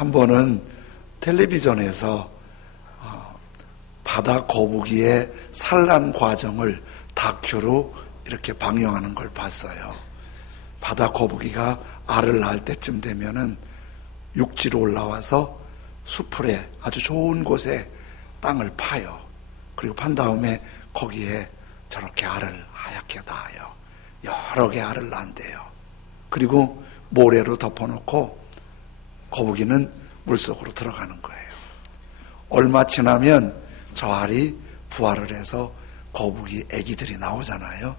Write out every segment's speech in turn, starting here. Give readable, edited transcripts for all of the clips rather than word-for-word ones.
한 번은 텔레비전에서 바다 거북이의 산란 과정을 다큐로 이렇게 방영하는 걸 봤어요. 바다 거북이가 알을 낳을 때쯤 되면은 육지로 올라와서 수풀에 아주 좋은 곳에 땅을 파요. 그리고 판 다음에 거기에 저렇게 알을 하얗게 낳아요. 여러 개 알을 낳는데요. 그리고 모래로 덮어놓고 거북이는 물속으로 들어가는 거예요. 얼마 지나면 저 알이 부화를 해서 거북이 애기들이 나오잖아요.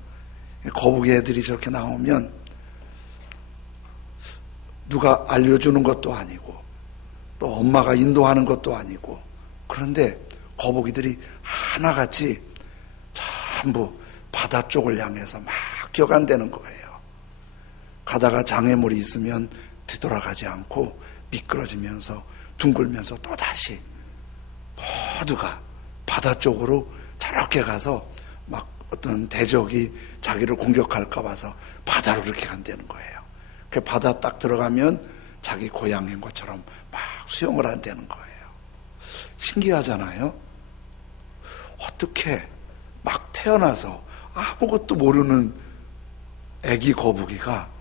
거북이 애들이 저렇게 나오면 누가 알려주는 것도 아니고 또 엄마가 인도하는 것도 아니고, 그런데 거북이들이 하나같이 전부 바다 쪽을 향해서 막 격안대는 거예요. 가다가 장애물이 있으면 뒤돌아가지 않고 미끄러지면서 둥글면서 또다시 모두가 바다 쪽으로 저렇게 가서 막 어떤 대적이 자기를 공격할까 봐서 바다로 그렇게 간다는 거예요. 그 바다 딱 들어가면 자기 고향인 것처럼 막 수영을 한다는 거예요. 신기하잖아요. 어떻게 막 태어나서 아무것도 모르는 애기 거북이가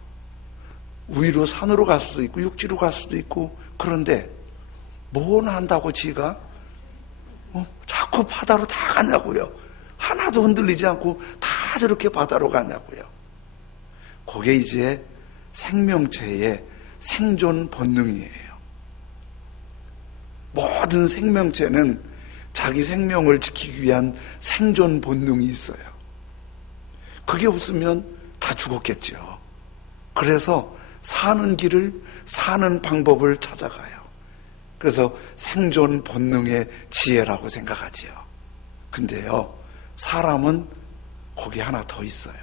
위로 산으로 갈 수도 있고 육지로 갈 수도 있고, 그런데 뭘 한다고 지가 자꾸 바다로 다 가냐고요. 하나도 흔들리지 않고 다 저렇게 바다로 가냐고요. 그게 이제 생명체의 생존 본능이에요. 모든 생명체는 자기 생명을 지키기 위한 생존 본능이 있어요. 그게 없으면 다 죽었겠죠. 그래서 사는 길을, 사는 방법을 찾아가요. 그래서 생존 본능의 지혜라고 생각하지요. 근데요, 사람은 거기 하나 더 있어요.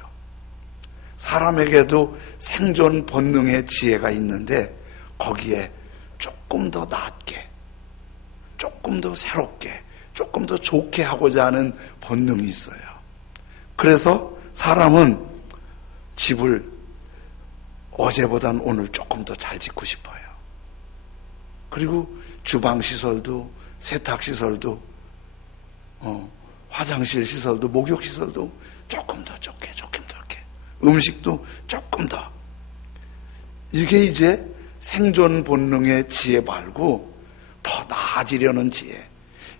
사람에게도 생존 본능의 지혜가 있는데 거기에 조금 더 낫게, 조금 더 새롭게, 조금 더 좋게 하고자 하는 본능이 있어요. 그래서 사람은 집을 어제보단 오늘 조금 더 잘 짓고 싶어요. 그리고 주방시설도, 세탁시설도, 화장실시설도, 목욕시설도 조금 더 좋게, 조금 더 좋게, 음식도 조금 더. 이게 이제 생존 본능의 지혜 말고 더 나아지려는 지혜.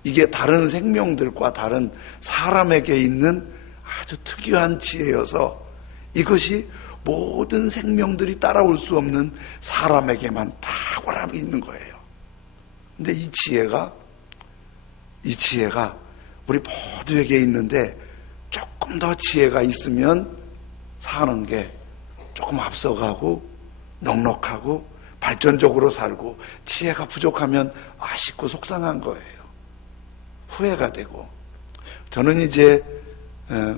이게 다른 생명들과 다른 사람에게 있는 아주 특유한 지혜여서 이것이 모든 생명들이 따라올 수 없는 사람에게만 탁월함이 있는 거예요. 근데 이 지혜가 우리 모두에게 있는데 조금 더 지혜가 있으면 사는 게 조금 앞서가고 넉넉하고 발전적으로 살고, 지혜가 부족하면 아쉽고 속상한 거예요. 후회가 되고. 저는 이제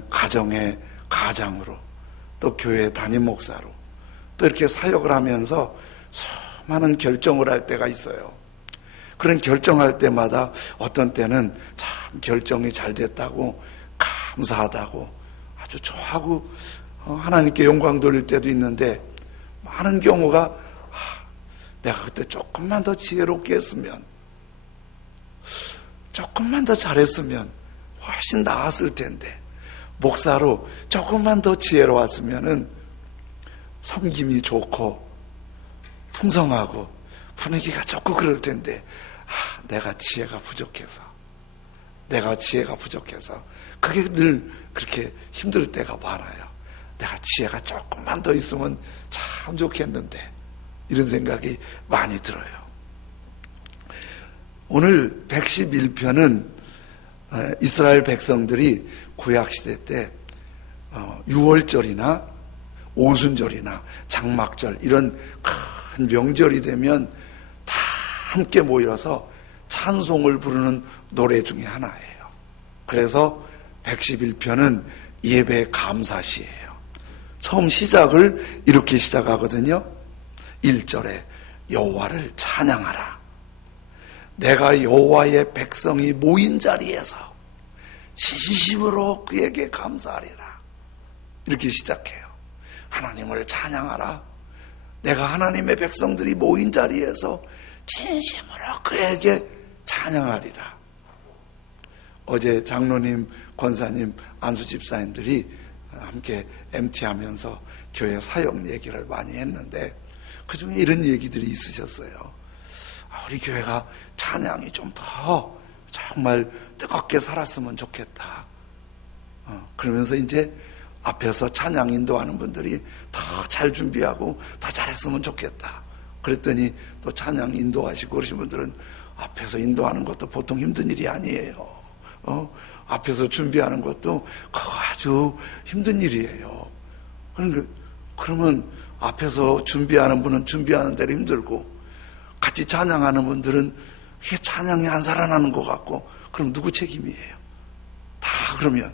가정의 가장으로 또 교회 담임 목사로 또 이렇게 사역을 하면서 수많은 결정을 할 때가 있어요. 그런 결정할 때마다 어떤 때는 참 결정이 잘 됐다고 감사하다고 아주 좋아하고 하나님께 영광 돌릴 때도 있는데, 많은 경우가 내가 그때 조금만 더 지혜롭게 했으면, 조금만 더 잘했으면 훨씬 나았을 텐데, 목사로 조금만 더 지혜로웠으면은 섬김이 좋고 풍성하고 분위기가 좋고 그럴 텐데, 내가 지혜가 부족해서 그게 늘 그렇게 힘들 때가 많아요. 내가 지혜가 조금만 더 있으면 참 좋겠는데, 이런 생각이 많이 들어요. 오늘 111편은 이스라엘 백성들이 구약시대 때 유월절이나 오순절이나 장막절 이런 큰 명절이 되면 다 함께 모여서 찬송을 부르는 노래 중에 하나예요. 그래서 111편은 예배 감사시예요. 처음 시작을 이렇게 시작하거든요. 1절에 여호와를 찬양하라. 내가 여호와의 백성이 모인 자리에서 진심으로 그에게 감사하리라. 이렇게 시작해요. 하나님을 찬양하라. 내가 하나님의 백성들이 모인 자리에서 진심으로 그에게 찬양하리라. 어제 장로님, 권사님, 안수 집사님들이 함께 MT하면서 교회 사역 얘기를 많이 했는데 그중에 이런 얘기들이 있으셨어요. 우리 교회가 찬양이 좀 더 정말 뜨겁게 살았으면 좋겠다. 그러면서 이제 앞에서 찬양 인도하는 분들이 더 잘 준비하고 더 잘했으면 좋겠다. 그랬더니 또 찬양 인도하시고 그러신 분들은 앞에서 인도하는 것도 보통 힘든 일이 아니에요. 앞에서 준비하는 것도 아주 힘든 일이에요. 그러면 앞에서 준비하는 분은 준비하는 대로 힘들고 같이 찬양하는 분들은 이게 찬양이 안 살아나는 것 같고 그럼 누구 책임이에요? 다 그러면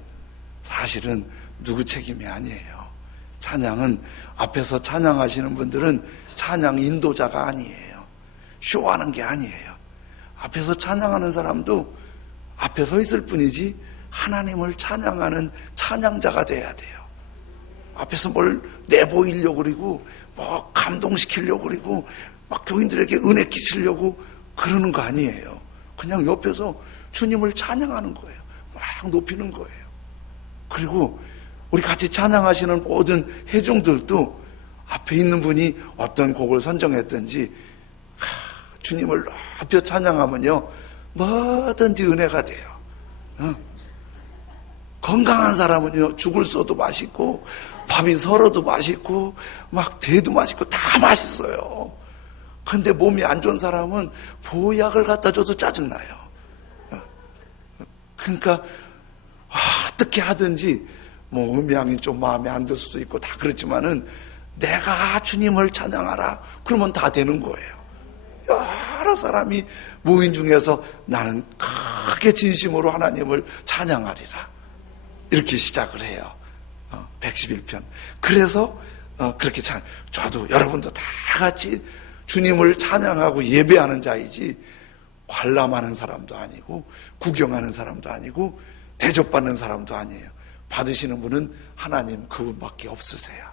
사실은 누구 책임이 아니에요. 찬양은 앞에서 찬양하시는 분들은 찬양 인도자가 아니에요. 쇼하는 게 아니에요. 앞에서 찬양하는 사람도 앞에 서 있을 뿐이지 하나님을 찬양하는 찬양자가 돼야 돼요. 앞에서 뭘 내보이려고 그러고 뭐 감동시키려고 그러고 막 교인들에게 은혜 끼치려고 그러는 거 아니에요. 그냥 옆에서 주님을 찬양하는 거예요. 막 높이는 거예요. 그리고 우리 같이 찬양하시는 모든 회중들도 앞에 있는 분이 어떤 곡을 선정했든지 주님을 높여 찬양하면요 뭐든지 은혜가 돼요. 건강한 사람은요 죽을 써도 맛있고 밥이 설어도 맛있고 막 대도 맛있고 다 맛있어요. 근데 몸이 안 좋은 사람은 보약을 갖다 줘도 짜증나요. 그러니까 어떻게 하든지 뭐 음향이 좀 마음에 안 들 수도 있고 다 그렇지만은 내가 주님을 찬양하라 그러면 다 되는 거예요. 여러 사람이 모인 중에서 나는 크게 진심으로 하나님을 찬양하리라 이렇게 시작을 해요. 111편. 그래서 그렇게 저도 여러분도 다 같이 주님을 찬양하고 예배하는 자이지 관람하는 사람도 아니고 구경하는 사람도 아니고 대접받는 사람도 아니에요. 받으시는 분은 하나님 그분밖에 없으세요.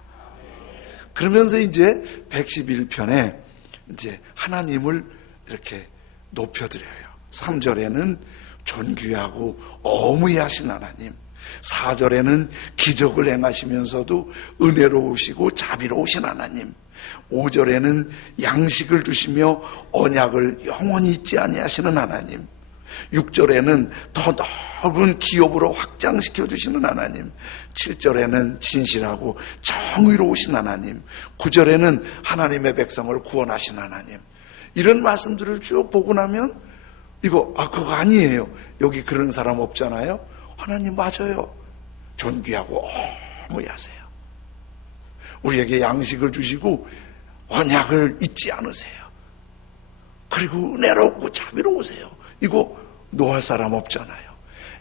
그러면서 이제 111편에 이제 하나님을 이렇게 높여드려요. 3절에는 존귀하고 어무하신 하나님, 4절에는 기적을 행하시면서도 은혜로우시고 자비로우신 하나님, 5절에는 양식을 주시며 언약을 영원히 잊지 아니하시는 하나님, 6절에는 더 넓은 기업으로 확장시켜 주시는 하나님, 7절에는 진실하고 정의로우신 하나님, 9절에는 하나님의 백성을 구원하신 하나님. 이런 말씀들을 쭉 보고 나면 이거 그거 아니에요. 여기 그런 사람 없잖아요. 하나님 맞아요. 존귀하고 어무하세요. 우리에게 양식을 주시고 언약을 잊지 않으세요. 그리고 은혜롭고 자비로우세요. 이거 노할 사람 없잖아요.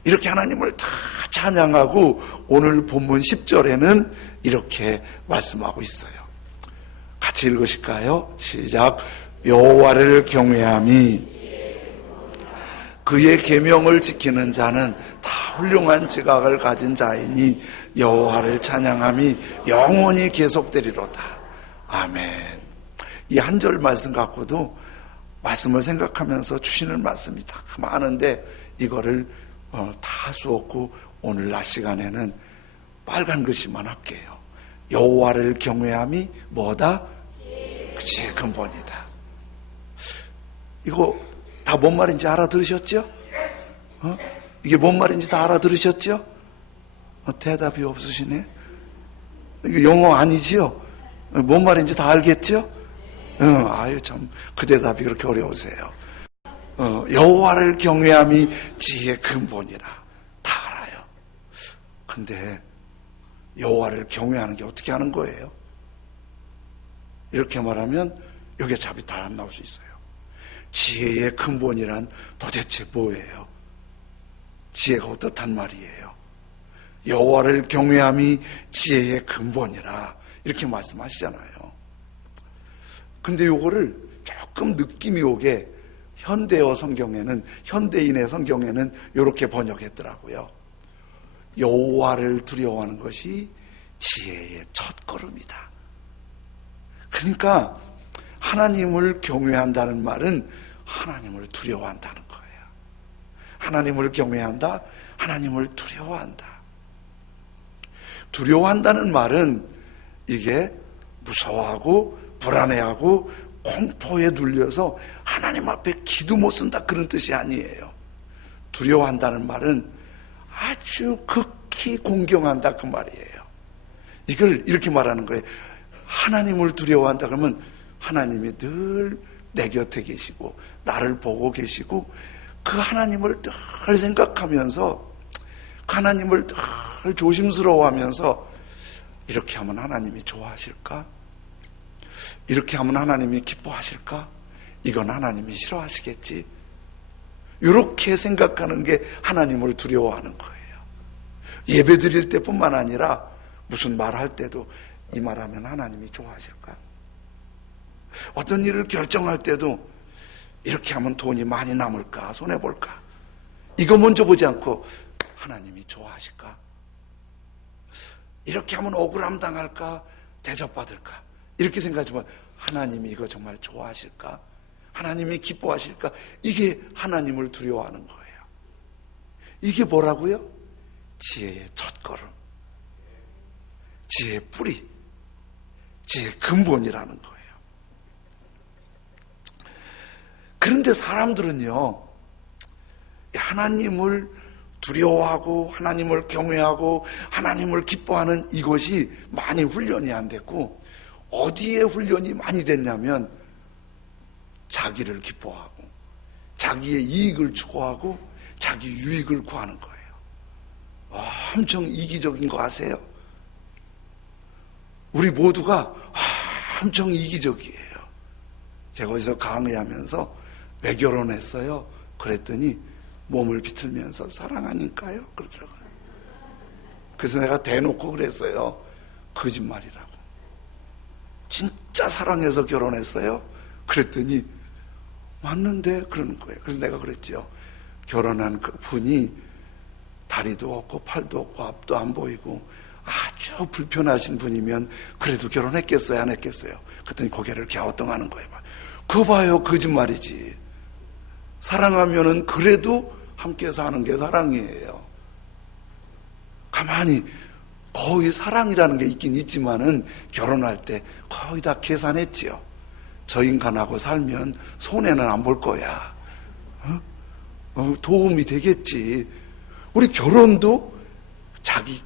이렇게 하나님을 다 찬양하고 오늘 본문 10절에는 이렇게 말씀하고 있어요. 같이 읽으실까요? 시작. 여호와를 경외함이 그의 계명을 지키는 자는 다 훌륭한 지각을 가진 자이니 여호와를 찬양함이 영원히 계속되리로다. 아멘. 이 한 절 말씀 갖고도 말씀을 생각하면서 주시는 말씀이 다 많은데 이거를 다 수없고 오늘 낮 시간에는 빨간 글씨만 할게요. 여호와를 경외함이 뭐다? 그치의 근본이다. 이거 다 뭔 말인지 알아들으셨죠? 이게 뭔 말인지 다 알아들으셨죠? 대답이 없으시네. 이거 영어 아니지요? 뭔 말인지 다 알겠죠? 아유 참 그 대답이 그렇게 어려우세요. 여호와를 경외함이 지혜의 근본이라 다 알아요. 근데 여호와를 경외하는 게 어떻게 하는 거예요? 이렇게 말하면 여기에 답이 다 안 나올 수 있어요. 지혜의 근본이란 도대체 뭐예요? 지혜가 어떻단 말이에요? 여호와를 경외함이 지혜의 근본이라 이렇게 말씀하시잖아요. 근데 요거를 조금 느낌이 오게 현대어 성경에는, 현대인의 성경에는 이렇게 번역했더라고요. 여호와를 두려워하는 것이 지혜의 첫걸음이다. 그러니까 하나님을 경외한다는 말은 하나님을 두려워한다는 거예요. 하나님을 경외한다, 하나님을 두려워한다. 두려워한다는 말은 이게 무서워하고 불안해하고 공포에 눌려서 하나님 앞에 기도 못 쓴다 그런 뜻이 아니에요. 두려워한다는 말은 아주 극히 공경한다 그 말이에요. 이걸 이렇게 말하는 거예요. 하나님을 두려워한다 그러면 하나님이 늘 내 곁에 계시고 나를 보고 계시고 그 하나님을 늘 생각하면서 그 하나님을 늘 조심스러워하면서 이렇게 하면 하나님이 좋아하실까? 이렇게 하면 하나님이 기뻐하실까? 이건 하나님이 싫어하시겠지? 이렇게 생각하는 게 하나님을 두려워하는 거예요. 예배 드릴 때뿐만 아니라 무슨 말할 때도 이 말하면 하나님이 좋아하실까? 어떤 일을 결정할 때도 이렇게 하면 돈이 많이 남을까? 손해볼까? 이거 먼저 보지 않고 하나님이 좋아하실까? 이렇게 하면 억울함 당할까? 대접받을까? 이렇게 생각하지만 하나님이 이거 정말 좋아하실까? 하나님이 기뻐하실까? 이게 하나님을 두려워하는 거예요. 이게 뭐라고요? 지혜의 첫걸음, 지혜의 뿌리, 지혜의 근본이라는 거예요. 그런데 사람들은요, 하나님을 두려워하고 하나님을 경외하고 하나님을 기뻐하는 이것이 많이 훈련이 안 됐고, 어디에 훈련이 많이 됐냐면 자기를 기뻐하고 자기의 이익을 추구하고 자기 유익을 구하는 거예요. 엄청 이기적인 거 아세요? 우리 모두가 엄청 이기적이에요. 제가 어디서 강의하면서 왜 결혼했어요? 그랬더니 몸을 비틀면서 사랑 아닐까요? 그러더라고요. 그래서 내가 대놓고 그랬어요. 거짓말이라고. 진짜 사랑해서 결혼했어요? 그랬더니 맞는데 그러는 거예요. 그래서 내가 그랬죠. 결혼한 그 분이 다리도 없고 팔도 없고 앞도 안 보이고 아주 불편하신 분이면 그래도 결혼했겠어요? 안 했겠어요? 그랬더니 고개를 갸우뚱하는 거예요. 그거 봐요. 거짓말이지. 사랑하면은 그래도 함께 사는 게 사랑이에요. 가만히 거의 사랑이라는 게 있긴 있지만은 결혼할 때 거의 다 계산했지요. 저 인간하고 살면 손해는 안 볼 거야. 도움이 되겠지. 우리 결혼도 자기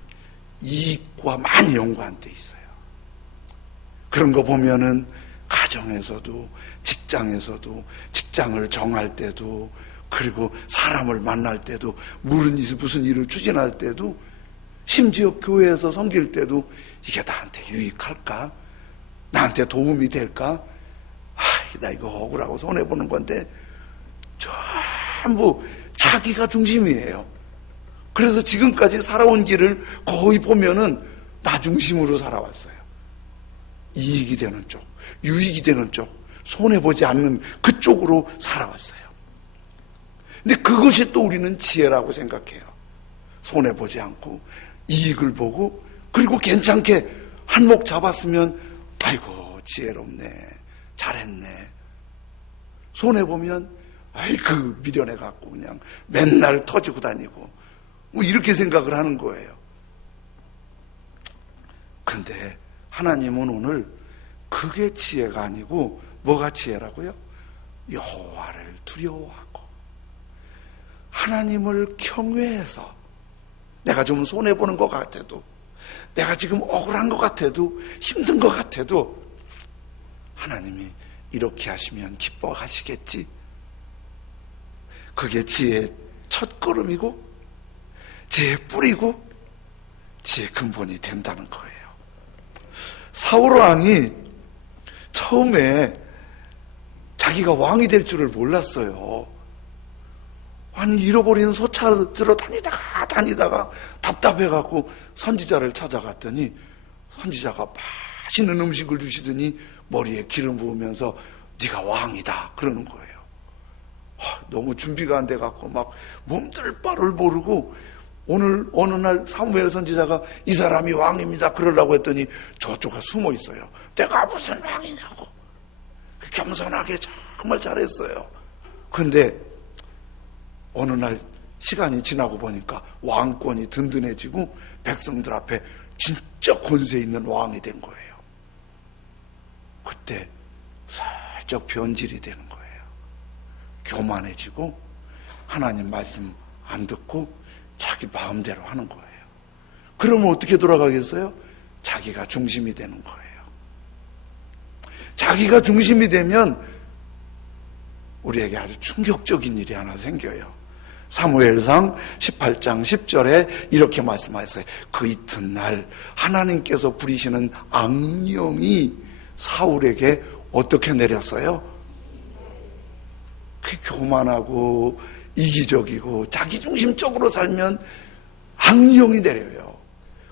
이익과 많이 연관돼 있어요. 그런 거 보면은 가정에서도 직장에서도 직장을 정할 때도 그리고 사람을 만날 때도 무슨 일을 추진할 때도 심지어 교회에서 섬길 때도 이게 나한테 유익할까? 나한테 도움이 될까? 나 이거 억울하고 손해보는 건데 전부 자기가 중심이에요. 그래서 지금까지 살아온 길을 거의 보면은 나 중심으로 살아왔어요. 이익이 되는 쪽, 유익이 되는 쪽, 손해보지 않는 그쪽으로 살아왔어요. 근데 그것이 또 우리는 지혜라고 생각해요. 손해보지 않고 이익을 보고 그리고 괜찮게 한몫 잡았으면 아이고 지혜롭네, 잘했네. 손해보면 아이고 미련해갖고 그냥 맨날 터지고 다니고 뭐 이렇게 생각을 하는 거예요. 근데 하나님은 오늘 그게 지혜가 아니고 뭐가 지혜라고요? 여호와를 두려워하고 하나님을 경외해서 내가 좀 손해보는 것 같아도 내가 지금 억울한 것 같아도 힘든 것 같아도 하나님이 이렇게 하시면 기뻐하시겠지. 그게 지혜의 첫걸음이고 지혜의 뿌리고 지혜의 근본이 된다는 거예요. 사울 왕이 처음에 자기가 왕이 될 줄을 몰랐어요. 아니 잃어버린 소 찾으러 다니다가 답답해갖고 선지자를 찾아갔더니 선지자가 맛있는 음식을 주시더니 머리에 기름 부으면서 네가 왕이다 그러는 거예요. 너무 준비가 안 돼갖고 막 몸둘 바를 모르고 오늘 어느 날 사무엘 선지자가 이 사람이 왕입니다 그러려고 했더니 저쪽에 숨어 있어요. 내가 무슨 왕이냐고. 겸손하게 정말 잘했어요. 그런데 어느 날 시간이 지나고 보니까 왕권이 든든해지고 백성들 앞에 진짜 권세 있는 왕이 된 거예요. 그때 살짝 변질이 되는 거예요. 교만해지고 하나님 말씀 안 듣고 자기 마음대로 하는 거예요. 그러면 어떻게 돌아가겠어요? 자기가 중심이 되는 거예요. 자기가 중심이 되면 우리에게 아주 충격적인 일이 하나 생겨요. 사무엘상 18장 10절에 이렇게 말씀하셨어요. 그 이튿날 하나님께서 부리시는 악령이 사울에게 어떻게 내렸어요? 그 교만하고 이기적이고 자기중심적으로 살면 악령이 내려요.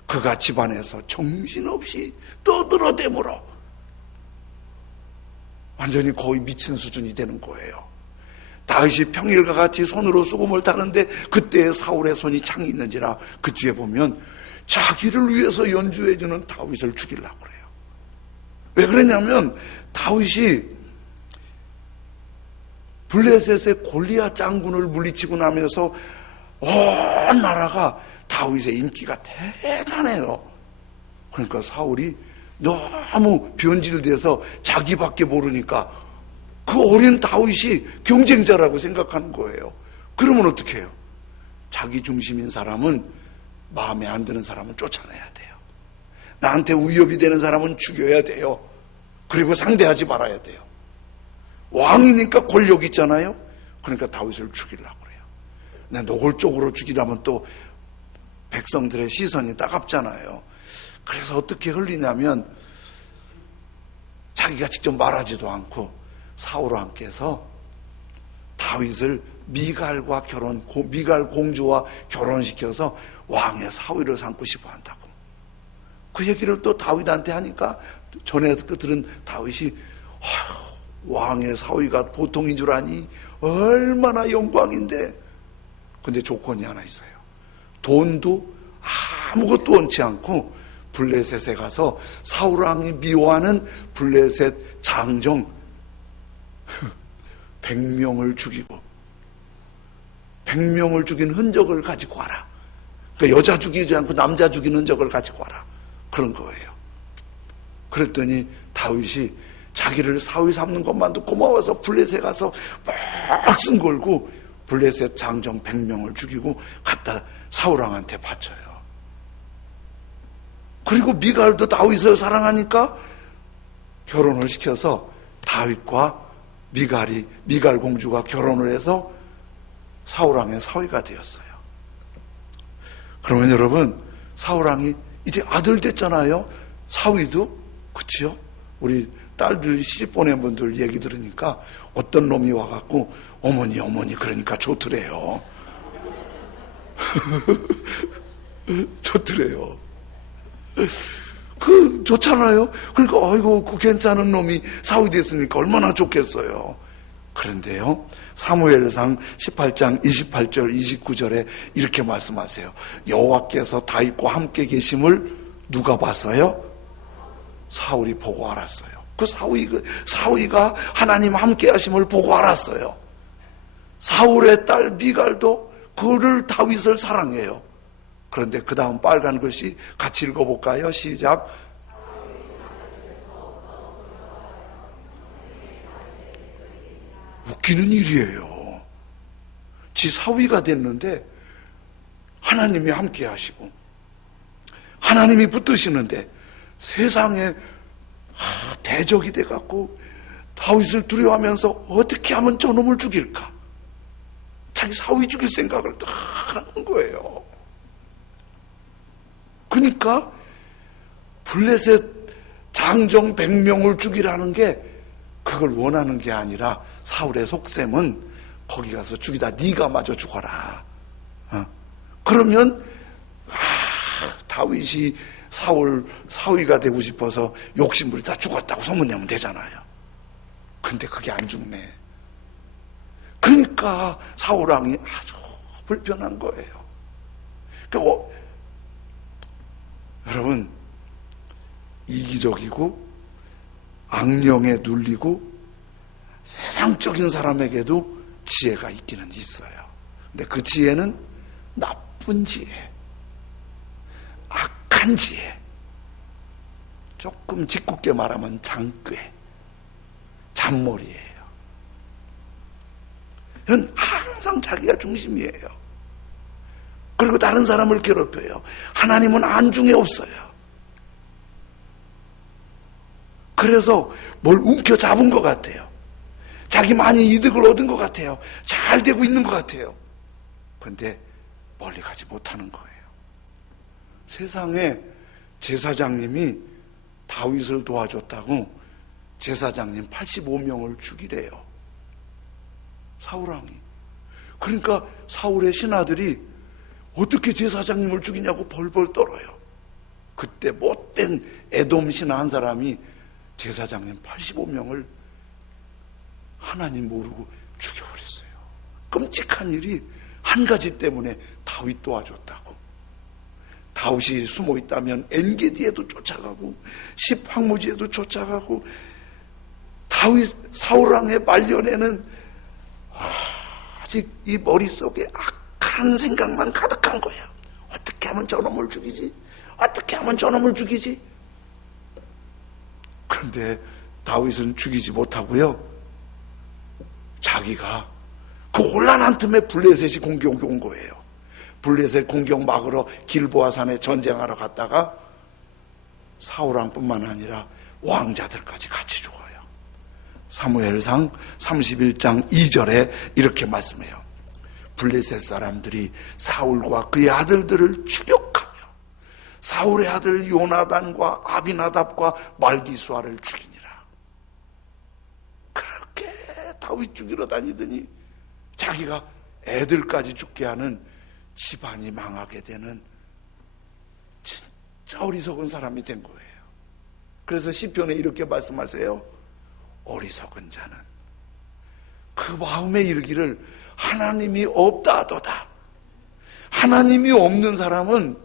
그가 집안에서 정신없이 떠들어대므로 완전히 거의 미친 수준이 되는 거예요. 다윗이 평일과 같이 손으로 수금을 타는데 그때 사울의 손이 창이 있는지라 그 뒤에 보면 자기를 위해서 연주해주는 다윗을 죽이려고 그래요. 왜 그러냐면 다윗이 블레셋의 골리앗 장군을 물리치고 나면서 온 나라가 다윗의 인기가 대단해요. 그러니까 사울이 너무 변질돼서 자기밖에 모르니까 그 어린 다윗이 경쟁자라고 생각하는 거예요. 그러면 어떻게 해요? 자기 중심인 사람은, 마음에 안 드는 사람은 쫓아내야 돼요. 나한테 위협이 되는 사람은 죽여야 돼요. 그리고 상대하지 말아야 돼요. 왕이니까 권력 있잖아요. 그러니까 다윗을 죽이려고 그래요. 노골적으로 죽이려면 또 백성들의 시선이 따갑잖아요. 그래서 어떻게 흘리냐면 자기가 직접 말하지도 않고 사울 왕께서 다윗을 미갈 공주와 결혼시켜서 왕의 사위를 삼고 싶어 한다고. 그 얘기를 또 다윗한테 하니까 전에 들은 다윗이 왕의 사위가 보통인 줄 아니? 얼마나 영광인데. 근데 조건이 하나 있어요. 돈도 아무것도 원치 않고 블레셋에 가서 사울 왕이 미워하는 블레셋 장정 100명을 죽이고 100명을 죽인 흔적을 가지고 와라. 그러니까 여자 죽이지 않고 남자 죽인 흔적을 가지고 와라. 그런 거예요. 그랬더니 다윗이 자기를 사위 삼는 것만도 고마워서 블레셋에 가서 막승 걸고 블레셋 장정 100명을 죽이고 갖다 사울왕한테 바쳐요. 그리고 미갈도 다윗을 사랑하니까 결혼을 시켜서 다윗과 미갈 공주가 결혼을 해서 사울왕의 사위가 되었어요. 그러면 여러분, 사울왕이 이제 아들 됐잖아요. 사위도. 그치요? 우리 딸들 시집 보낸 분들 얘기 들으니까 어떤 놈이 와갖고 어머니 그러니까 좋더래요. 좋더래요. 좋잖아요. 그러니까 아이고 그 괜찮은 놈이 사위 됐으니까 얼마나 좋겠어요. 그런데요, 사무엘상 18장 28절 29절에 이렇게 말씀하세요. 여호와께서 다윗과 함께 계심을 누가 봤어요? 사울이 보고 알았어요. 그 사위가 하나님 함께 하심을 보고 알았어요. 사울의 딸 미갈도 그를 다윗을 사랑해요. 그런데 그 다음 빨간 글씨 같이 읽어볼까요? 시작. 웃기는 일이에요. 지 사위가 됐는데 하나님이 함께 하시고 하나님이 붙드시는데 세상에 대적이 돼갖고 다윗을 두려워하면서 어떻게 하면 저놈을 죽일까? 자기 사위 죽일 생각을 다 하는 거예요. 그러니까 블레셋 장정 100명을 죽이라는 게 그걸 원하는 게 아니라 사울의 속셈은 거기 가서 죽이다 네가 마저 죽어라. 그러면 다윗이 사위가 되고 싶어서 욕심부리 다 죽었다고 소문내면 되잖아요. 근데 그게 안 죽네. 그러니까 사울왕이 아주 불편한 거예요. 그러니까 여러분, 이기적이고 악령에 눌리고 세상적인 사람에게도 지혜가 있기는 있어요. 근데 그 지혜는 나쁜 지혜, 악한 지혜, 조금 짓궂게 말하면 장꾀, 잔머리예요. 이건 항상 자기가 중심이에요. 그리고 다른 사람을 괴롭혀요. 하나님은 안중에 없어요. 그래서 뭘 움켜잡은 것 같아요. 자기 많이 이득을 얻은 것 같아요. 잘 되고 있는 것 같아요. 그런데 멀리 가지 못하는 거예요. 세상에 제사장님이 다윗을 도와줬다고 제사장님 85명을 죽이래요. 사울왕이. 그러니까 사울의 신하들이 어떻게 제사장님을 죽이냐고 벌벌 떨어요. 그때 못된 에돔 신하 한 사람이 제사장님 85명을 하나님 모르고 죽여버렸어요. 끔찍한 일이 한 가지 때문에 다윗 도와줬다고. 다윗이 숨어 있다면 엔게디에도 쫓아가고 십항무지에도 쫓아가고, 다윗 사울왕의 말년에는 아직 이 머릿속에 악한 생각만 가득한 거예요. 어떻게 하면 저놈을 죽이지? 어떻게 하면 저놈을 죽이지? 그런데 다윗은 죽이지 못하고요, 자기가 그 혼란한 틈에 블레셋이 공격이 온 거예요. 블레셋 공격 막으러 길보아 산에 전쟁하러 갔다가 사울왕뿐만 아니라 왕자들까지 같이 죽어요. 사무엘상 31장 2절에 이렇게 말씀해요. 블레셋 사람들이 사울과 그의 아들들을 추격하며 사울의 아들 요나단과 아비나답과 말기수아를 죽이니라. 그렇게 다윗 죽이러 다니더니 자기가 애들까지 죽게 하는, 집안이 망하게 되는 진짜 어리석은 사람이 된 거예요. 그래서 시편에 이렇게 말씀하세요. 어리석은 자는 그 마음에 이르기를 하나님이 없다 하도다. 하나님이 없는 사람은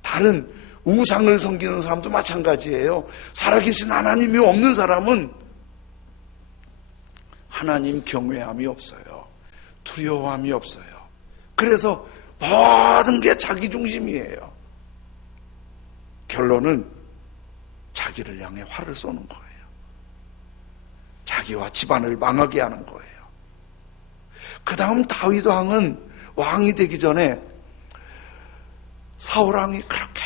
다른 우상을 섬기는 사람도 마찬가지예요. 살아계신 하나님이 없는 사람은 하나님 경외함이 없어요. 두려움이 없어요. 그래서 모든 게 자기 중심이에요. 결론은 자기를 향해 화를 쏘는 거예요. 자기와 집안을 망하게 하는 거예요. 그 다음 다윗 왕은 왕이 되기 전에 사울 왕이 그렇게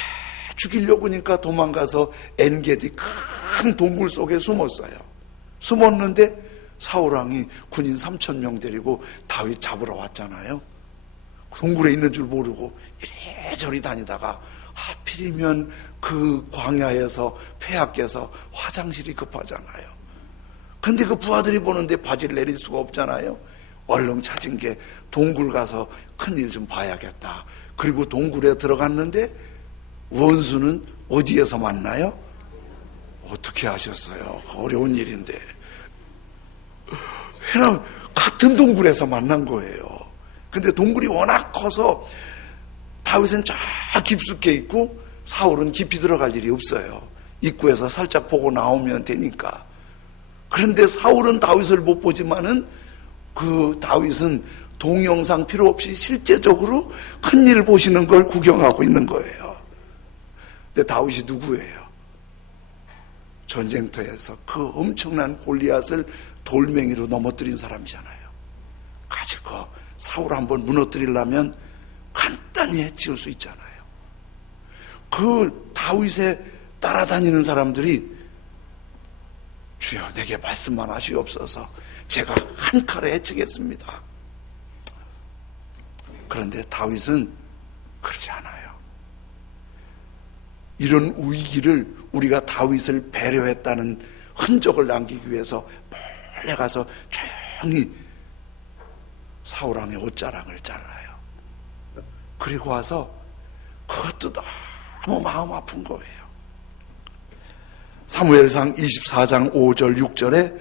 죽이려고 하니까 도망가서 엔게디 큰 동굴 속에 숨었어요. 숨었는데 사울 왕이 군인 3,000명 데리고 다윗 잡으러 왔잖아요. 동굴에 있는 줄 모르고 이래저리 다니다가 하필이면 그 광야에서 폐하께서 화장실이 급하잖아요. 근데 그 부하들이 보는데 바지를 내릴 수가 없잖아요. 얼른 찾은 게 동굴 가서 큰일 좀 봐야겠다. 그리고 동굴에 들어갔는데 원수는 어디에서 만나요? 어떻게 하셨어요? 어려운 일인데. 그냥 같은 동굴에서 만난 거예요. 근데 동굴이 워낙 커서 다윗은 저 깊숙이 있고 사울은 깊이 들어갈 일이 없어요. 입구에서 살짝 보고 나오면 되니까. 그런데 사울은 다윗을 못 보지만은 그 다윗은 동영상 필요 없이 실제적으로 큰일 보시는 걸 구경하고 있는 거예요. 근데 다윗이 누구예요? 전쟁터에서 그 엄청난 골리앗을 돌멩이로 넘어뜨린 사람이잖아요. 가지고 사울 한번 무너뜨리려면 간단히 해치울 수 있잖아요. 그 다윗에 따라다니는 사람들이 주여 내게 말씀만 하시옵소서, 제가 한 칼에 해치겠습니다. 그런데 다윗은 그러지 않아요. 이런 위기를 우리가 다윗을 배려했다는 흔적을 남기기 위해서 몰래 가서 조용히 사울 왕의 옷자락을 잘라요. 그리고 와서 그것도 너무 마음 아픈 거예요. 사무엘상 24장 5절 6절에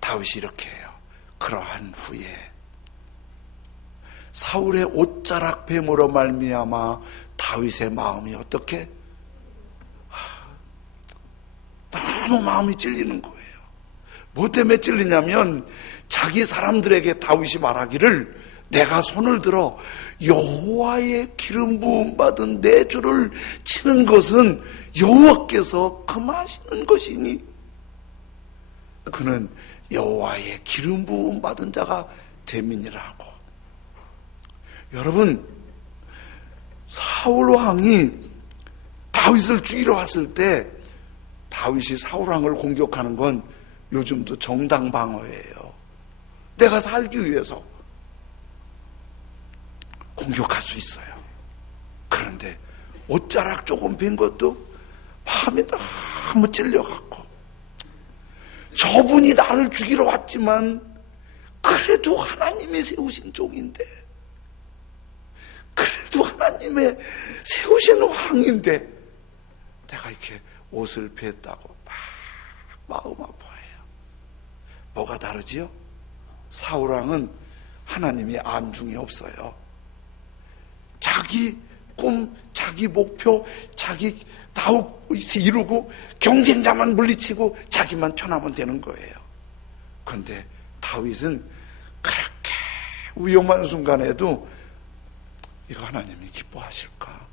다윗이 이렇게 해요. 그러한 후에 사울의 옷자락 뱀으로 말미암아 다윗의 마음이 어떻게? 너무 마음이 찔리는 거예요. 뭐 때문에 찔리냐면 자기 사람들에게 다윗이 말하기를 내가 손을 들어 여호와의 기름 부음 받은 내 주를 치는 것은 여호와께서 금하시는 것이니 그는 여호와의 기름 부음 받은 자가 됨이니라고. 여러분, 사울 왕이 다윗을 죽이러 왔을 때 다윗이 사울 왕을 공격하는 건 요즘도 정당 방어예요. 내가 살기 위해서 공격할 수 있어요. 그런데 옷자락 조금 빈 것도 마음이 너무 찔려갖고 저분이 나를 죽이러 왔지만 그래도 하나님이 세우신 종인데, 그래도 하나님의 세우신 왕인데 내가 이렇게 옷을 뺐다고 막 마음 아파해요. 뭐가 다르지요? 사울왕은 하나님이 안중에 없어요. 자기 꿈, 자기 목표, 자기 다윗이 이루고 경쟁자만 물리치고 자기만 편하면 되는 거예요. 그런데 다윗은 그렇게 위험한 순간에도 이거 하나님이 기뻐하실까?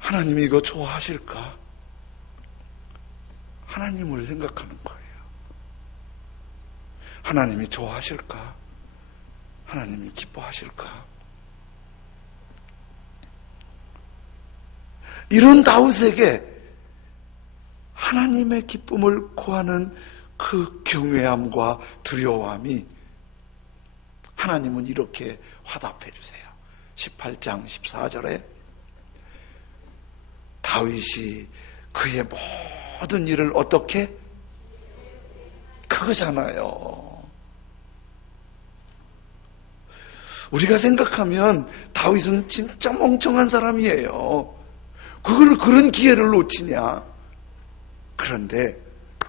하나님이 이거 좋아하실까? 하나님을 생각하는 거예요. 하나님이 좋아하실까? 하나님이 기뻐하실까? 이런 다윗에게 하나님의 기쁨을 구하는 그 경외함과 두려움이 하나님은 이렇게 화답해 주세요. 18장 14절에 다윗이 그의 모든 일을 어떻게? 그거잖아요. 우리가 생각하면 다윗은 진짜 멍청한 사람이에요. 그걸 그런 기회를 놓치냐? 그런데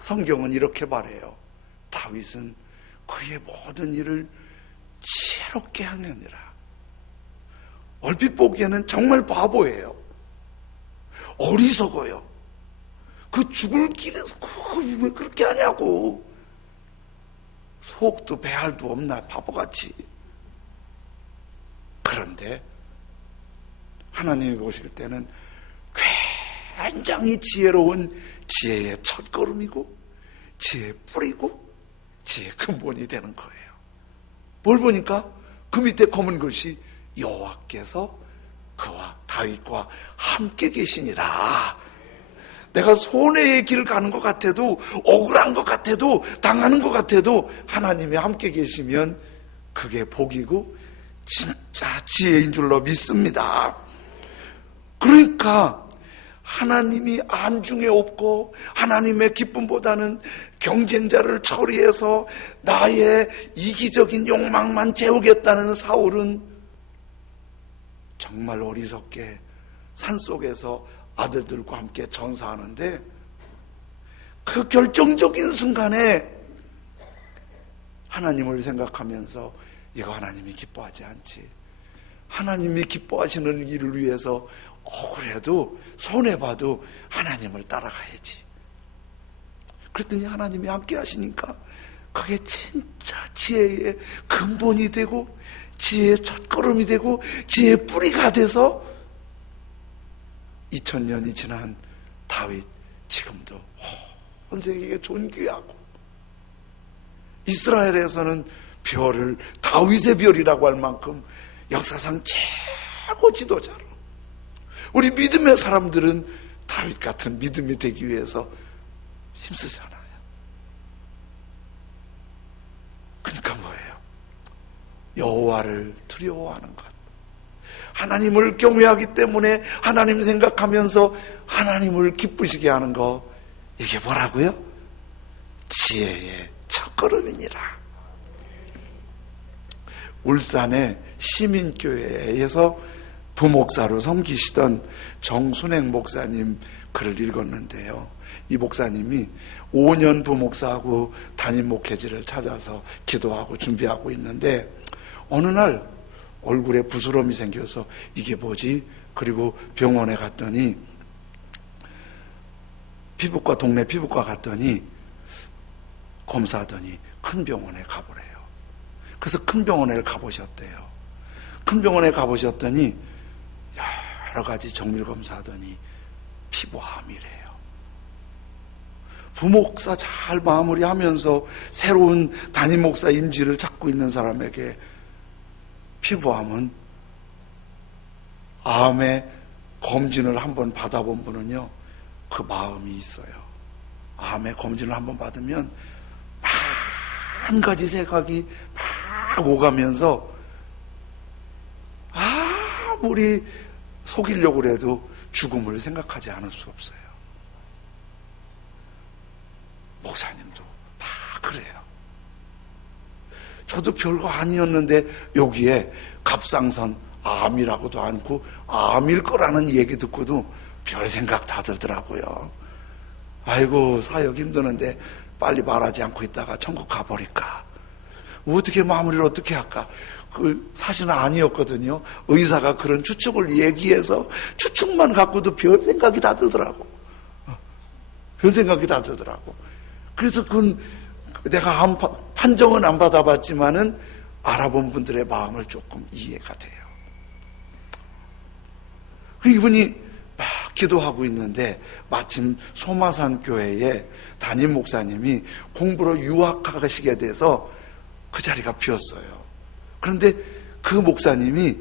성경은 이렇게 말해요. 다윗은 그의 모든 일을 지혜롭게 하느니라. 얼핏 보기에는 정말 바보예요. 어리석어요. 그 죽을 길에서 왜 그렇게 하냐고. 속도 배알도 없나 바보같이. 그런데 하나님이 보실 때는 굉장히 지혜로운 지혜의 첫걸음이고 지혜의 뿌리고 지혜의 근본이 되는 거예요. 뭘 보니까 그 밑에 검은 것이 여호와께서 그와 다윗과 함께 계시니라. 내가 손해의 길을 가는 것 같아도, 억울한 것 같아도, 당하는 것 같아도 하나님이 함께 계시면 그게 복이고 진짜 지혜인 줄로 믿습니다. 그러니까 하나님이 안중에 없고 하나님의 기쁨보다는 경쟁자를 처리해서 나의 이기적인 욕망만 채우겠다는 사울은 정말 어리석게 산속에서 아들들과 함께 전사하는데, 그 결정적인 순간에 하나님을 생각하면서 이거 하나님이 기뻐하지 않지. 하나님이 기뻐하시는 일을 위해서 억울해도 손해봐도 하나님을 따라가야지. 그랬더니 하나님이 함께 하시니까 그게 진짜 지혜의 근본이 되고 지혜의 첫걸음이 되고 지혜의 뿌리가 돼서 2000년이 지난 다윗 지금도 온 세계에 존귀하고, 이스라엘에서는 별을 다윗의 별이라고 할 만큼 역사상 최고 지도자로, 우리 믿음의 사람들은 다윗 같은 믿음이 되기 위해서 힘쓰잖아요. 그러니까 뭐예요? 여호와를 두려워하는 것, 하나님을 경외하기 때문에 하나님 생각하면서 하나님을 기쁘시게 하는 거, 이게 뭐라고요? 지혜의 첫걸음이니라. 울산의 시민교회에서 부목사로 섬기시던 정순행 목사님 글을 읽었는데요. 이 목사님이 5년 부목사하고 담임 목회지를 찾아서 기도하고 준비하고 있는데, 어느 날 얼굴에 부스럼이 생겨서 이게 뭐지? 그리고 병원에 갔더니 피부과, 동네 피부과 갔더니 검사하더니 큰 병원에 가보래요. 그래서 큰 병원에 가보셨대요. 큰 병원에 가보셨더니 여러 가지 정밀 검사하더니 피부암이래요. 부목사 잘 마무리하면서 새로운 담임 목사 임지를 찾고 있는 사람에게 피부암은 암의 검진을 한번 받아본 분은요, 그 마음이 있어요. 암의 검진을 한번 받으면 한 가지 생각이 막 오가면서 아무리 속이려고 해도 죽음을 생각하지 않을 수 없어요. 목사님도 다 그래요. 저도 별거 아니었는데 여기에 갑상선 암이라고도 않고 암일 거라는 얘기 듣고도 별 생각 다 들더라고요. 아이고, 사역 힘드는데 빨리 말하지 않고 있다가 천국 가버릴까? 어떻게 마무리를 어떻게 할까? 그 사실은 아니었거든요. 의사가 그런 추측을 얘기해서 추측만 갖고도 별 생각이 다 들더라고. 별 생각이 다 들더라고. 그래서 그건 내가 판정은 안 받아봤지만은 알아본 분들의 마음을 조금 이해가 돼요. 이분이 막 기도하고 있는데 마침 소마산 교회에 담임 목사님이 공부로 유학하시게 돼서 그 자리가 비었어요. 그런데 그 목사님이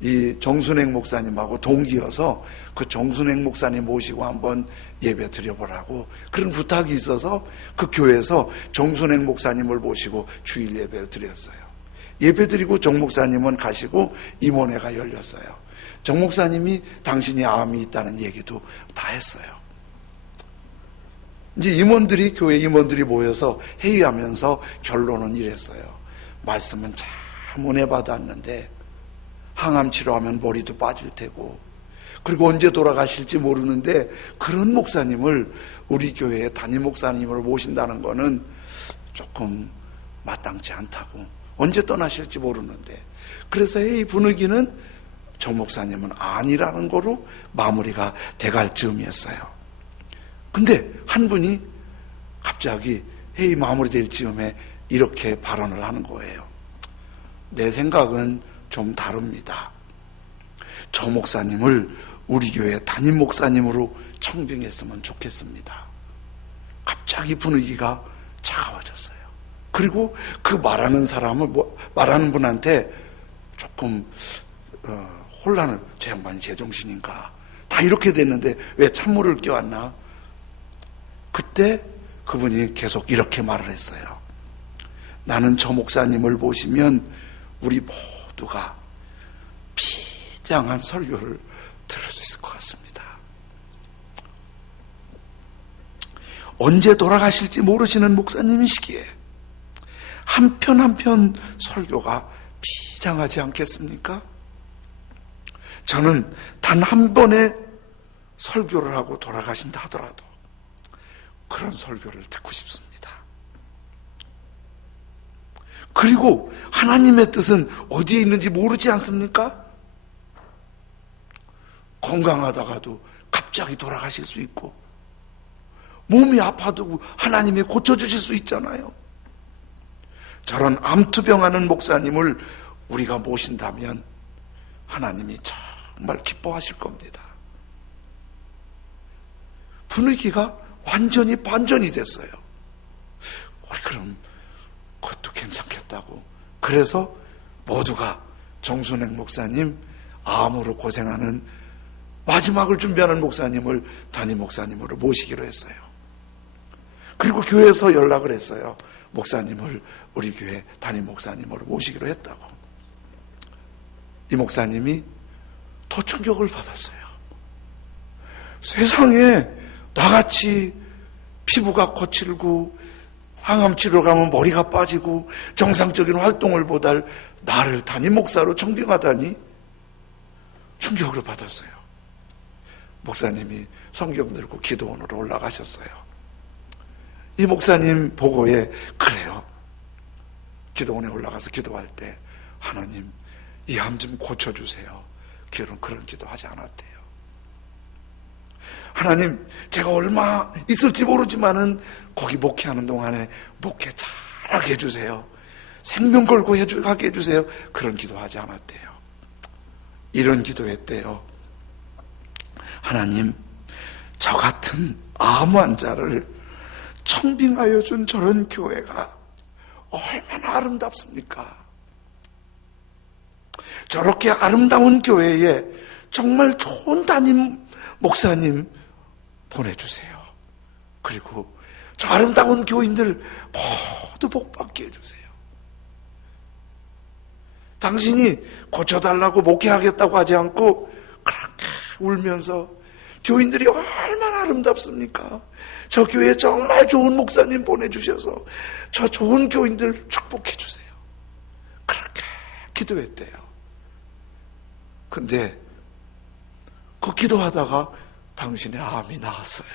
이 정순행 목사님하고 동기여서 그 정순행 목사님 모시고 한번 예배 드려보라고 그런 부탁이 있어서 그 교회에서 정순행 목사님을 모시고 주일 예배를 드렸어요. 예배 드리고 정 목사님은 가시고 임원회가 열렸어요. 정 목사님이 당신이 암이 있다는 얘기도 다 했어요. 이제 임원들이, 교회 임원들이 모여서 회의하면서 결론은 이랬어요. 말씀은 참 은혜 받았는데 항암 치료하면 머리도 빠질 테고, 그리고 언제 돌아가실지 모르는데 그런 목사님을 우리 교회에 담임 목사님으로 모신다는 거는 조금 마땅치 않다고, 언제 떠나실지 모르는데. 그래서 이 분위기는 정 목사님은 아니라는 거로 마무리가 돼갈 즈음이었어요. 근데 한 분이 갑자기 회의 마무리될 즈음에 이렇게 발언을 하는 거예요. 내 생각은 좀 다릅니다. 저 목사님을 우리 교회 담임 목사님으로 청빙했으면 좋겠습니다. 갑자기 분위기가 차가워졌어요. 그리고 그 말하는 사람을, 말하는 분한테 조금 혼란을, 저 양반이 제정신인가, 다 이렇게 됐는데 왜 찬물을 껴왔나. 그때 그분이 계속 이렇게 말을 했어요. 나는 저 목사님을 보시면 우리 모두가 비장한 설교를 들을 수 있을 것 같습니다. 언제 돌아가실지 모르시는 목사님이시기에 한 편 한 편 설교가 비장하지 않겠습니까? 저는 단 한 번의 설교를 하고 돌아가신다 하더라도 그런 설교를 듣고 싶습니다. 그리고 하나님의 뜻은 어디에 있는지 모르지 않습니까? 건강하다가도 갑자기 돌아가실 수 있고, 몸이 아파도 하나님이 고쳐주실 수 있잖아요. 저런 암투병하는 목사님을 우리가 모신다면 하나님이 정말 기뻐하실 겁니다. 분위기가 완전히 반전이 됐어요. 우리 그럼 그것도 괜찮겠다고. 그래서 모두가 정순행 목사님, 암으로 고생하는 마지막을 준비하는 목사님을 담임 목사님으로 모시기로 했어요. 그리고 교회에서 연락을 했어요. 목사님을 우리 교회 담임 목사님으로 모시기로 했다고. 이 목사님이 더 충격을 받았어요. 세상에 나같이 피부가 거칠고 항암 치료 가면 머리가 빠지고 정상적인 활동을 못할 나를 담임 목사로 청빙하다니 충격을 받았어요. 목사님이 성경 들고 기도원으로 올라가셨어요. 이 목사님 보고에 그래요. 기도원에 올라가서 기도할 때 하나님 이 암 좀 고쳐주세요. 그런 기도하지 않았대요. 하나님, 제가 얼마 있을지 모르지만은 거기 목회하는 동안에 목회 잘하게 해주세요. 생명 걸고 하게 해주세요. 그런 기도하지 않았대요. 이런 기도했대요. 하나님, 저 같은 암 환자를 청빙하여 준 저런 교회가 얼마나 아름답습니까? 저렇게 아름다운 교회에 정말 좋은 담임 목사님 보내주세요. 그리고 저 아름다운 교인들 모두 복받게 해주세요. 당신이 고쳐달라고 목회하겠다고 하지 않고 그렇게 울면서 교인들이 얼마나 아름답습니까? 저 교회에 정말 좋은 목사님 보내주셔서 저 좋은 교인들 축복해 주세요. 그렇게 기도했대요. 근데 그 기도하다가 당신의 암이 나았어요.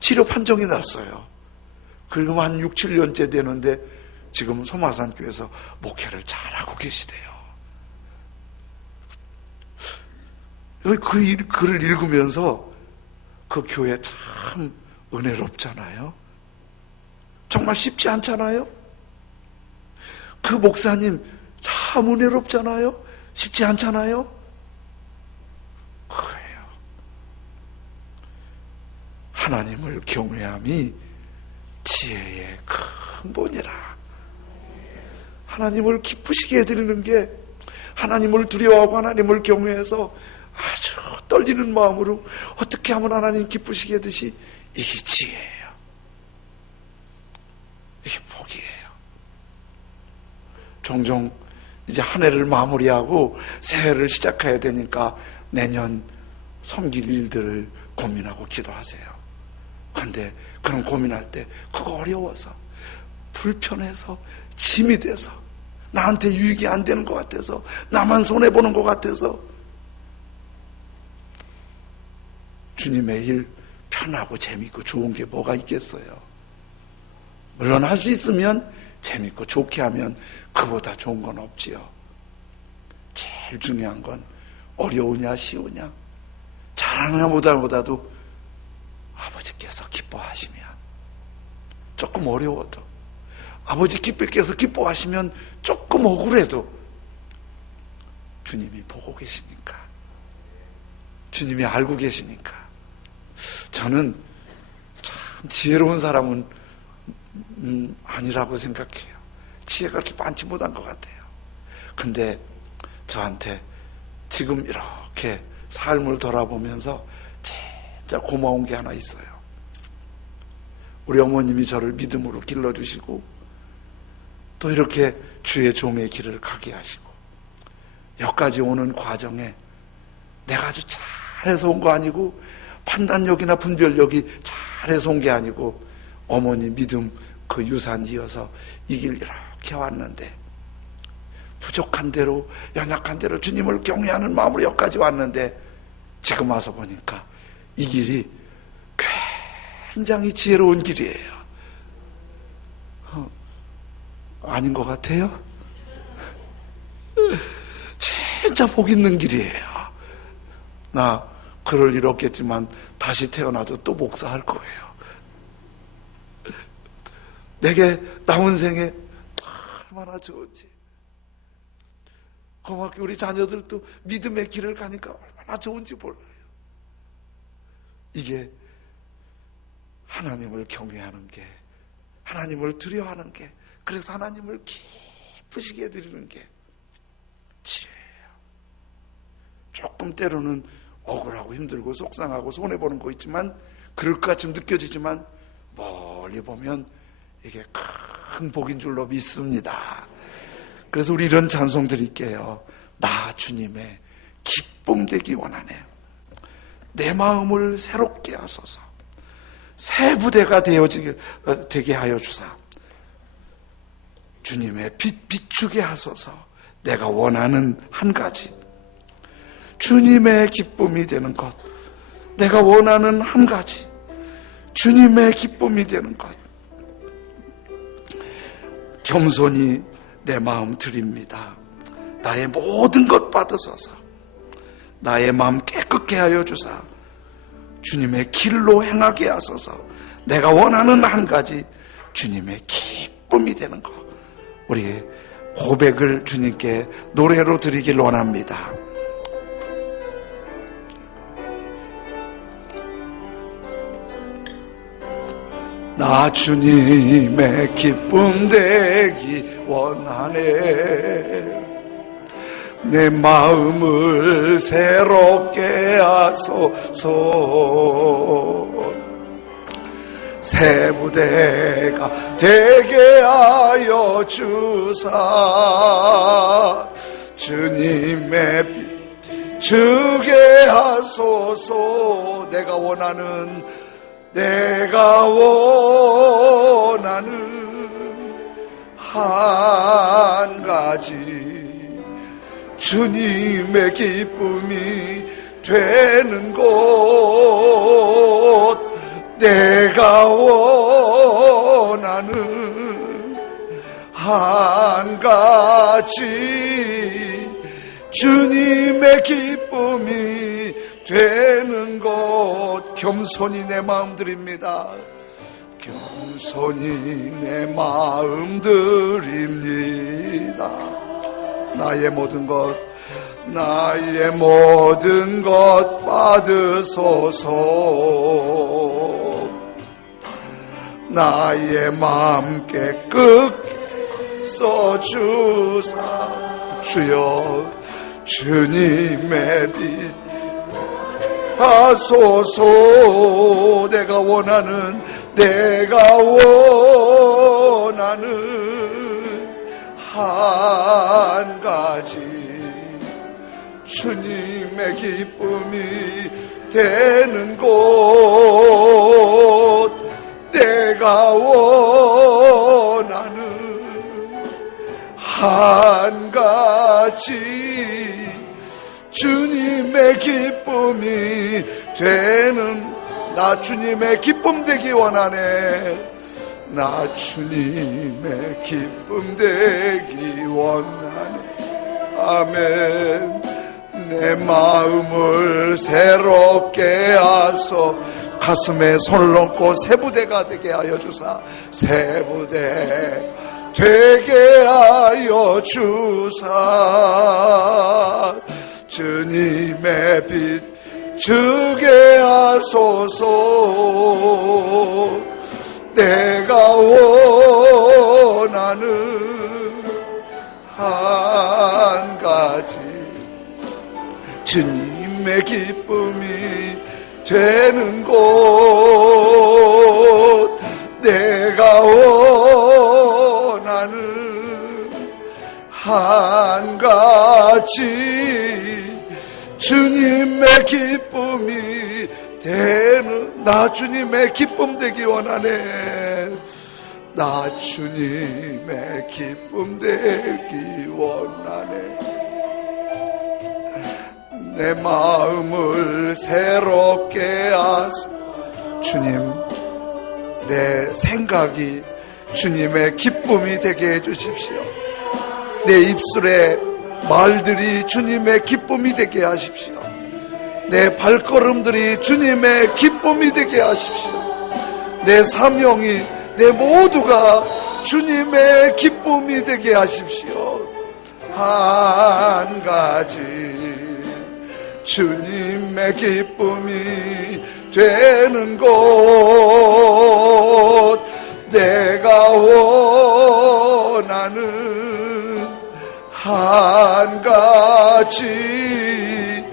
치료 판정이 났어요. 그리고 한 6, 7년째 되는데 지금 소마산 교회에서 목회를 잘하고 계시대요. 그 글을 읽으면서 그 교회 참 은혜롭잖아요. 정말 쉽지 않잖아요. 그 목사님 참 은혜롭잖아요. 쉽지 않잖아요. 그래요. 하나님을 경외함이 지혜의 근본이라. 하나님을 기쁘시게 해드리는 게, 하나님을 두려워하고 하나님을 경외해서 아주 떨리는 마음으로 어떻게 하면 하나님 기쁘시게 하듯이, 이게 지혜예요. 이게 복이에요. 종종 이제 한 해를 마무리하고 새해를 시작해야 되니까 내년 섬길 일들을 고민하고 기도하세요. 그런데 그런 고민할 때 그거 어려워서, 불편해서, 짐이 돼서, 나한테 유익이 안 되는 것 같아서, 나만 손해보는 것 같아서 주님의 일 편하고 재밌고 좋은 게 뭐가 있겠어요? 물론 할 수 있으면 재밌고 좋게 하면 그보다 좋은 건 없지요. 제일 중요한 건 어려우냐 쉬우냐, 잘하느냐 못하느냐보다도 아버지께서 기뻐하시면, 조금 어려워도 아버지께서 기뻐하시면 조금 억울해도 주님이 보고 계시니까, 주님이 알고 계시니까. 저는 참 지혜로운 사람은 아니라고 생각해요. 지혜가 그렇게 많지 못한 것 같아요. 근데 저한테 지금 이렇게 삶을 돌아보면서 진짜 고마운 게 하나 있어요. 우리 어머님이 저를 믿음으로 길러주시고, 또 이렇게 주의 종의 길을 가게 하시고, 여기까지 오는 과정에 내가 아주 잘해서 온 거 아니고, 판단력이나 분별력이 잘해서 온 게 아니고, 어머니 믿음 그 유산 이어서 이 길 이렇게 왔는데, 부족한 대로 연약한 대로 주님을 경외하는 마음으로 여기까지 왔는데, 지금 와서 보니까 이 길이 굉장히 지혜로운 길이에요. 아닌 것 같아요? 진짜 복 있는 길이에요. 나 그럴 일 없겠지만 다시 태어나도 또 목사할 거예요. 내게 남은 생에 얼마나 좋은지. 고맙게 우리 자녀들도 믿음의 길을 가니까 얼마나 좋은지 몰라요. 이게 하나님을 경외하는 게, 하나님을 두려워하는 게, 그래서 하나님을 기쁘시게 해드리는 게 지혜예요. 조금 때로는 억울하고 힘들고 속상하고 손해보는 거 있지만, 그럴 것 같이 느껴지지만 멀리 보면 이게 큰 복인 줄로 믿습니다. 그래서 우리 이런 찬송 드릴게요. 나 주님의 기쁨 되기 원하네. 내 마음을 새롭게 하소서. 새 부대가 되게 하여 주사. 주님의 빛 비추게 하소서. 내가 원하는 한 가지, 주님의 기쁨이 되는 것. 내가 원하는 한 가지, 주님의 기쁨이 되는 것. 겸손히 내 마음 드립니다. 나의 모든 것 받으소서. 나의 마음 깨끗게 하여 주사 주님의 길로 행하게 하소서. 내가 원하는 한 가지 주님의 기쁨이 되는 것, 우리의 고백을 주님께 노래로 드리길 원합니다. 나 주님의 기쁨 되기 원하네. 내 마음을 새롭게 하소서. 새 부대가 되게 하여 주사 주님의 빛 주게 하소서. 내가 원하는 한 가지 주님의 기쁨이 되는 곳, 내가 원하는 한 가지 주님의 기쁨이 되는 곳, 겸손히 내 마음 드립니다. 겸손히 내 마음 드립니다. 나의 모든 것 받으소서. 나의 마음 깨끗 써주사 주여 주님의 빛 하소서. 내가 원하는 한 가지 주님의 기쁨이 되는 곳, 내가 원하는 한 가지 주님의 기쁨이 되는, 나 주님의 기쁨 되기 원하네. 나 주님의 기쁨 되기 원하네. 아멘. 내 마음을 새롭게 하소. 가슴에 손을 얹고 새 부대가 되게 하여 주사 새 부대 되게 하여 주사 주님의 빛 주게 하소서. 내가 원하는 한 가지 주님의 기쁨이 되는 곳, 내가 원하는 한 가지 주님의 기쁨이 되는, 나 주님의 기쁨 되기 원하네. 나 주님의 기쁨 되기 원하네. 내 마음을 새롭게 하소. 주님, 내 생각이 주님의 기쁨이 되게 해주십시오. 내 입술에 말들이 주님의 기쁨이 되게 하십시오. 내 발걸음들이 주님의 기쁨이 되게 하십시오. 내 사명이, 내 모두가 주님의 기쁨이 되게 하십시오. 한 가지 주님의 기쁨이 되는 곳, 내가 원하는 한 가지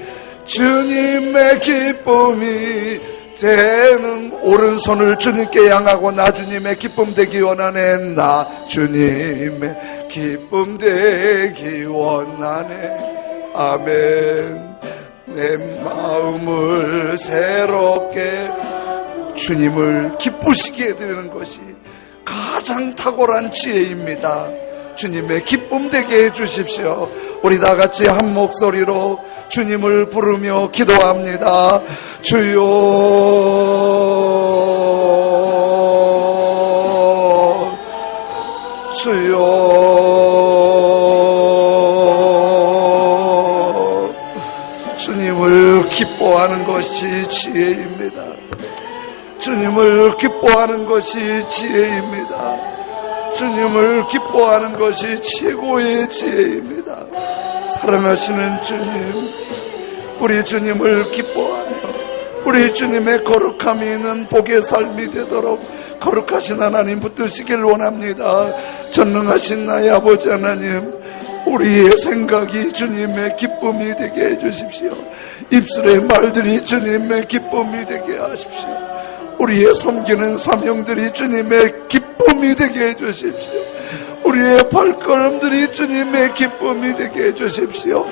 주님의 기쁨이 되는, 오른손을 주님께 향하고 나 주님의 기쁨 되기 원하네. 나 주님의 기쁨 되기 원하네. 아멘. 내 마음을 새롭게 주님을 기쁘시게 해드리는 것이 가장 탁월한 지혜입니다. 주님의 기쁨 되게 해주십시오. 우리 다 같이 한 목소리로 주님을 부르며 기도합니다. 주여, 주여, 주님을 기뻐하는 것이 지혜입니다. 주님을 기뻐하는 것이 지혜입니다. 주님을 기뻐하는 것이 최고의 지혜입니다. 사랑하시는 주님, 우리 주님을 기뻐하며 우리 주님의 거룩함이 있는 복의 삶이 되도록 거룩하신 하나님 붙드시길 원합니다. 전능하신 나의 아버지 하나님, 우리의 생각이 주님의 기쁨이 되게 해주십시오. 입술의 말들이 주님의 기쁨이 되게 하십시오. 우리의 섬기는 사명들이 주님의 기쁨이 되게 해주십시오. 우리의 발걸음들이 주님의 기쁨이 되게 해주십시오.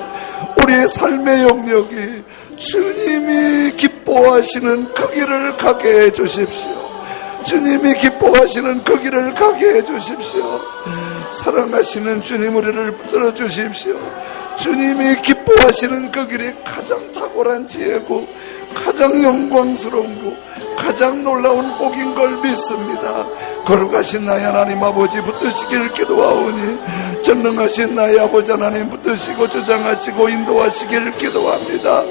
우리의 삶의 영역이 주님이 기뻐하시는 그 길을 가게 해주십시오. 주님이 기뻐하시는 그 길을 가게 해주십시오. 사랑하시는 주님, 우리를 붙들어 주십시오. 주님이 기뻐하시는 그 길이 가장 탁월한 지혜고 가장 영광스러운 거, 가장 놀라운 복인 걸 믿습니다. 거룩하신 나의 하나님 아버지 붙드시길 기도하오니 전능하신 나의 아버지 하나님 붙드시고 주장하시고 인도하시길 기도합니다.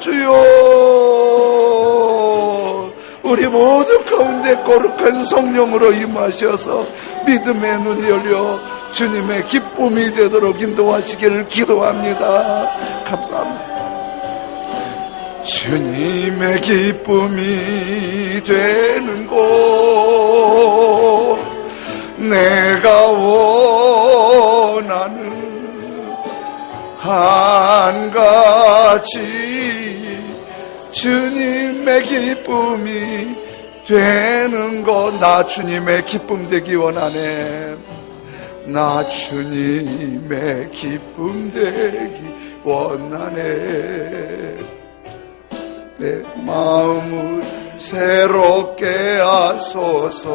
주여, 우리 모두 가운데 거룩한 성령으로 임하셔서 믿음의 눈이 열려 주님의 기쁨이 되도록 인도하시기를 기도합니다. 감사합니다. 주님의 기쁨이 되는 곳, 내가 원하는 한 가지, 주님의 기쁨이 되는 것. 나 주님의 기쁨 되기 원하네. 나 주님의 기쁨 되기 원하네. 내 마음을 새롭게 하소서.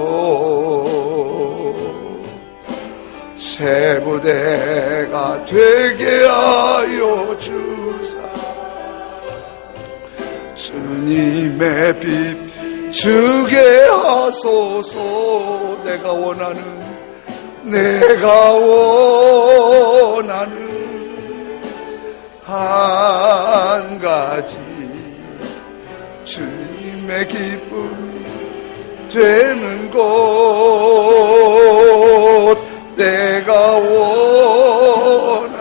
새 부대가 되게 하여 주사. 주님의 빛 주게 하소서. 내가 원하는 한 가지, 주님의 기쁨이 되는 곳, 내가 원하는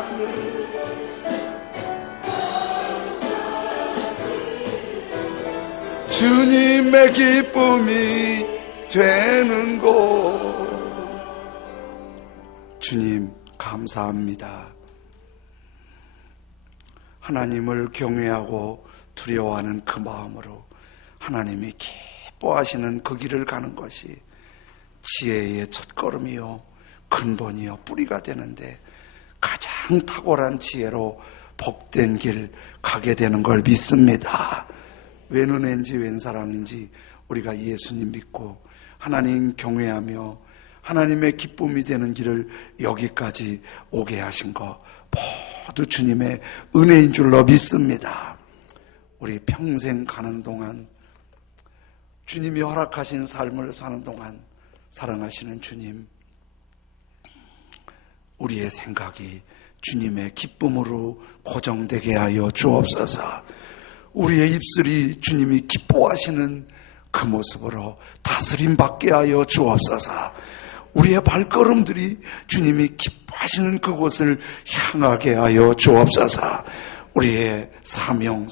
주님의 기쁨이 되는 곳. 주님 감사합니다. 하나님을 경외하고 두려워하는 그 마음으로 하나님이 기뻐하시는 그 길을 가는 것이 지혜의 첫걸음이요 근본이요 뿌리가 되는데, 가장 탁월한 지혜로 복된 길 가게 되는 걸 믿습니다. 웬 은혜인지 웬 사랑인지 우리가 예수님 믿고 하나님 경외하며 하나님의 기쁨이 되는 길을 여기까지 오게 하신 거 모두 주님의 은혜인 줄로 믿습니다. 우리 평생 가는 동안, 주님이 허락하신 삶을 사는 동안 사랑하시는 주님, 우리의 생각이 주님의 기쁨으로 고정되게 하여 주옵소서. 우리의 입술이 주님이 기뻐하시는 그 모습으로 다스림 받게 하여 주옵소서. 우리의 발걸음들이 주님이 기뻐하시는 그곳을 향하게 하여 주옵소서. 우리의 사명,